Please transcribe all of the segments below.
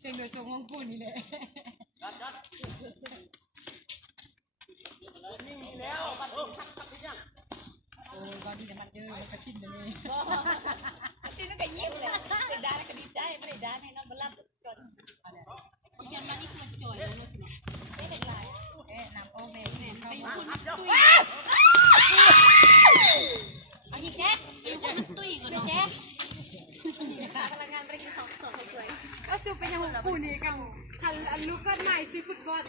เจงโดยทรงของกูนี่แหละแล้วโอ้ยบอดี้น้ำมันเยอะมันกระสิ้นเลยสิ้นแล้วก็ยิ้มเลยได้ด้านก็ดีใจไม่ได้ด้านให้น้องมารับก่อนยันมานี่คือจ่อยเลยไม่เป็นไรน้ำโอ่งเลยไปอยู่คนตุ้ยเอาอีกแจ๊ไปอยู่คนตุ้ยก่อนแจ๊พลังงานไปกินของสวยก็สู้เป็นยังไงปูนี่กันคันอันลูกก็ไม่ซื้อฟุตบอล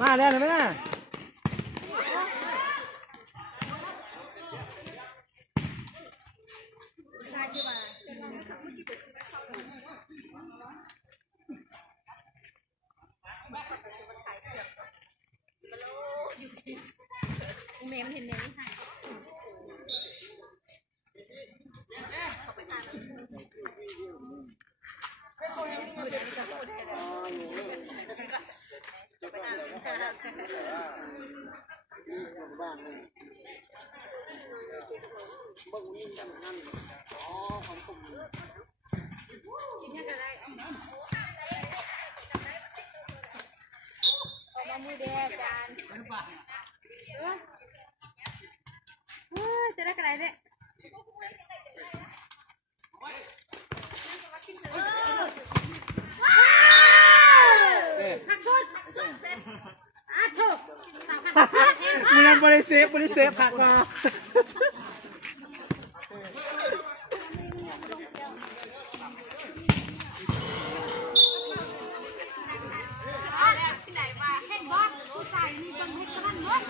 มาแล้วนะแม่เมมเห็นเมมไม่กินยังไงได้เอามามือเดียวจานจะได้อะไรเนี่ยหักสุดถูกมันบริเซฟผักมาที่ไหนมาแข่งบอลผู้ชายมีบังให้กระนั้นหมด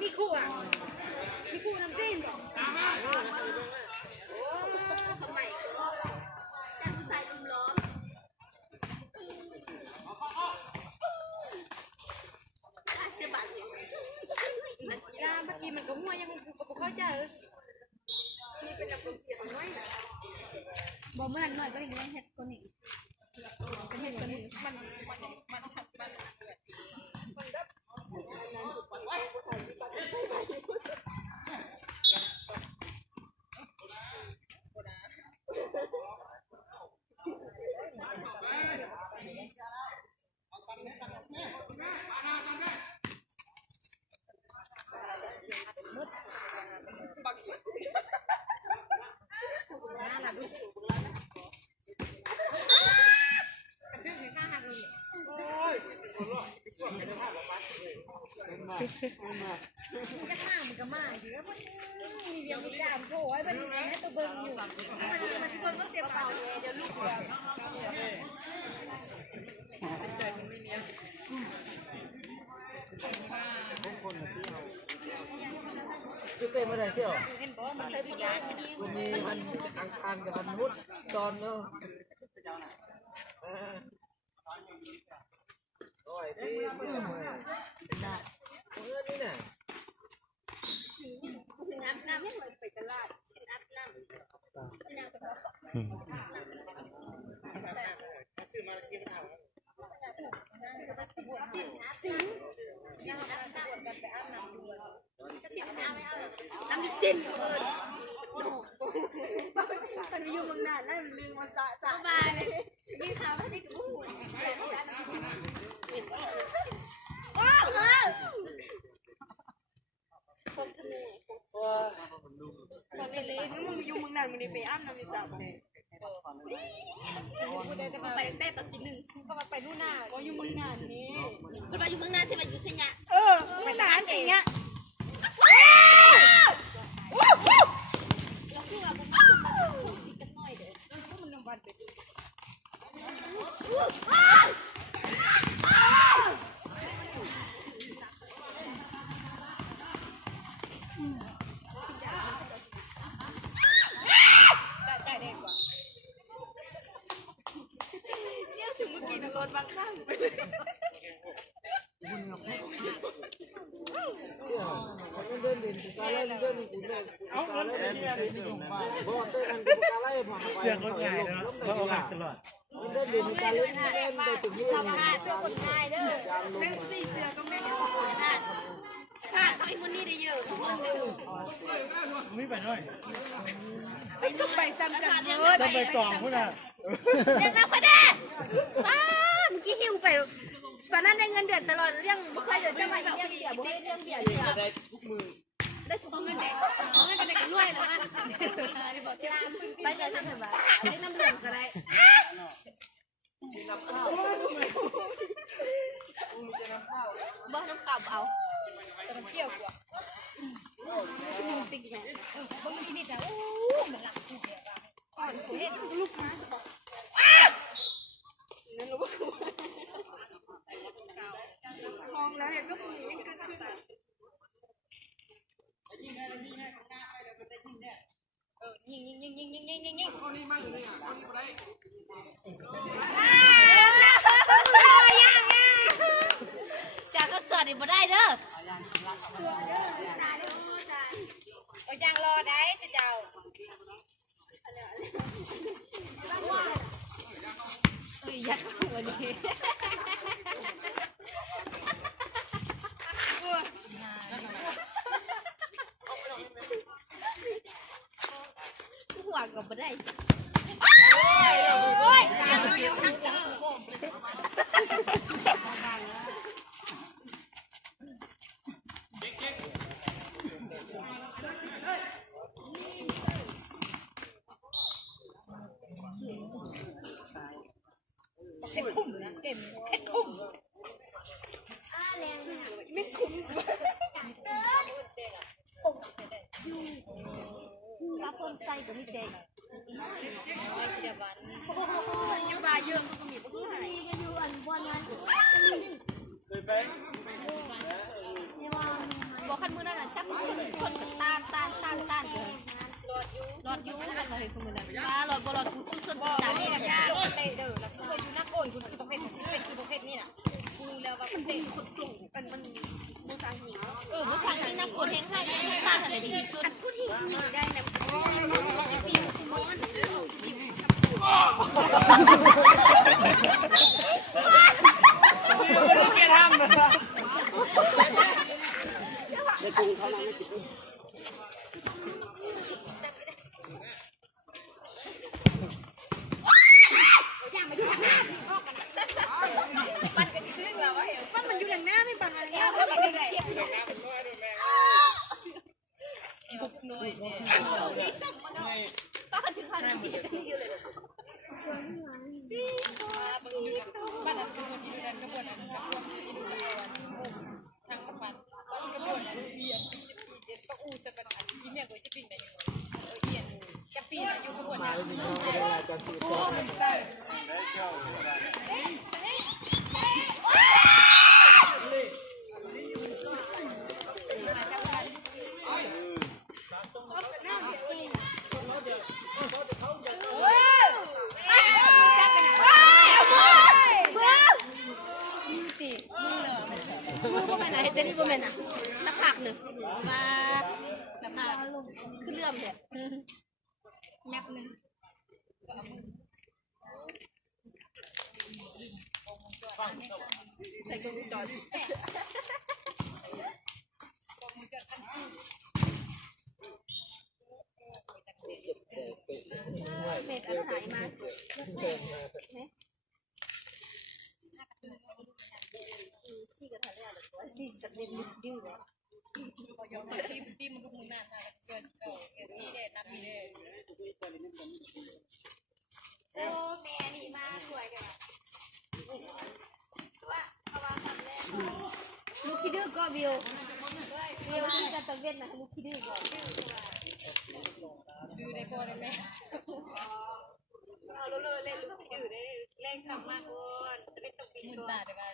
มีคู่อ่ะมีคู่น้ำจิ้มโอ้ทำไมแต่ผู้ชายลุมล้อมเสียบัตรเนี่ยมันกีฬาเมื่อกี้มันก็มั่วยังมันคือกับเขาเจอนี่เป็นแบบเสียงน้อยบอกเมื่อหน่อยก็ยังเห็ดคนนี้เห็ดคนนี้มันจะข้ามมันก็มาอยู่แล้วมันมีเดียวมีการโผล่ไว้เป็นให้ตัวเบิ้งอยู่มันคนต้องเตรียมเอาเดี๋ยวลูกเดียวจุดเต็มมาได้เจ้าเห็นบอกมันใช้ปัญญาวันนี้มันอังคารกับวันพุธตอนเนาะโอ้ยที่นี่ได้นี่น่ะน้ำไปตลาดอัดน้ำชื่อมาคิดว่าน้ำสิ้นมันอยู่เมืองนานแล้วลืมมาสะบายเลยกินข้าวไม่ได้กูว้าว ได้ไปอ้ำน้ำมีสาวไปเต้ตอนปีหนึ่งก็มาไปนู่นน่ะก็อยู่เมืองนานนี่ คนมาอยู่เมืองนานใช่ไหมอยู่เชียงใหม่ ไปตานอย่างเงี้ย แล้วคือว่าผมมาขึ้นมาถูกกันหน่อยเด้อ มันนวันไป ได้เด็กกว่าเนี่ยถึงเมื่อกี้นะรถบางข้างไปเลยเสียงรถใหญ่เนาะเพราะโอกาสตลอด ทำงานเพื่อคนง่ายเด้อ แม่สี่เสือก็แม่ พลาดไอ้คนนี้ได้เยอะของคนเดียว ไม่ไปหน่อย ไปลูกไปซ้ำกัน ต้องไปกล่องพุ่นอ่ะ เรียกนักพนันป้าเมื่อกี้หิวไปตอนนั้นได้เงินเดือนตลอดเรื่องไม่เคยเดือนจะมาอีกเรื่องเดียวบ่ให้เรื่องเดียวเดียว ได้ทุกมือ ได้ทุกเงินเด็กเงินเด็กรวยแล้วนะไปเจอทำแบบไอ้น้ำเหลืองก็ได้บ่น้ำขาวเอาน้ำเปรี้ยวกว่าติ๊กแม่บางทีนี่แต่โอ้มันหลักจริงเลยก่อนกูเห็นลูกนะนั่นรู้ว่า มองแล้วเห็นก็ผู้หญิงก็คือ ยิงคนนี้บ้างเลยอ่ะคนนี้ไปจากก็สอดอีกบ่ได้เด้อเอายางรอได้สิเจ้าเอ้ยยัดวันนี้หัวก็บ่ได้โอ้ยเพชรทุ่มนะเอ็มเพชรทุ่มไม่คุ้มรับคนใส่ก็ไม่เจ๊ยังบาเยอะมันก็มีผู้หาย บอกขันมือนั่นน่ะจับคนต้านเลยหลอดยูอะไรคือมือนั่นหลอดบอลกูสู้สุดแต่นี่นะ โลกเตะเด้อแล้วก็อยู่นักโอนคุณคือประเภทที่เป็นคือประเภทนี้น่ะกูแล้วว่าเตะคนสูงมันมูซาหิง บุษนี่นักกดแห่งให้นักต้านอะไรดีที่สุด ผู้หญิงได้นะได้จุงเขามาไม่ติด มันอยู่หลังหน้าไม่บังอะไร แล้วก็ไปเรื่อยๆมีส้มมาเนาะป้าถึงขั้นจีบกันอยู่เลยบ้านนั้นเป็นคนอยู่นั้นกระบวนนั้นกระบวนที่ดูกันทางประมาณบ้านกระบวนนั้นเอียน11เด็ดก็อู้จะเป็นอันที่แม่ก็จะปีนได้เอียนจะปีนอยู่กระบวนนั้นโอ้มันได้มือก็ไปไหนเจนี่ก็ไปไหนนักผักหนึ่งมานักผักขึ้นเรื่อมเนี่ยแมปหนึ่งใส่กระดูกจอดเม็ดอะไรหายมาที่กระถางเนี่ยที่จะเป็นยืด ยอมซีมันทุกมื้อหน้ามาเกินเก่ามีเด็ดนับมีเด็ด โอ้แม่นี่มาสวยกันว่าเอาวางทำแรก ลูกคิดดื้อก็วิวที่กันตะเวนนะลูกคิดดื้อก่อนดื้อได้ก็ได้แม่ เอาเล่นลูกที่ดื้อได้เล่นคำมากก่อนไม่ต้องปีน มึน ตัว ตาเดี๋ยวกัน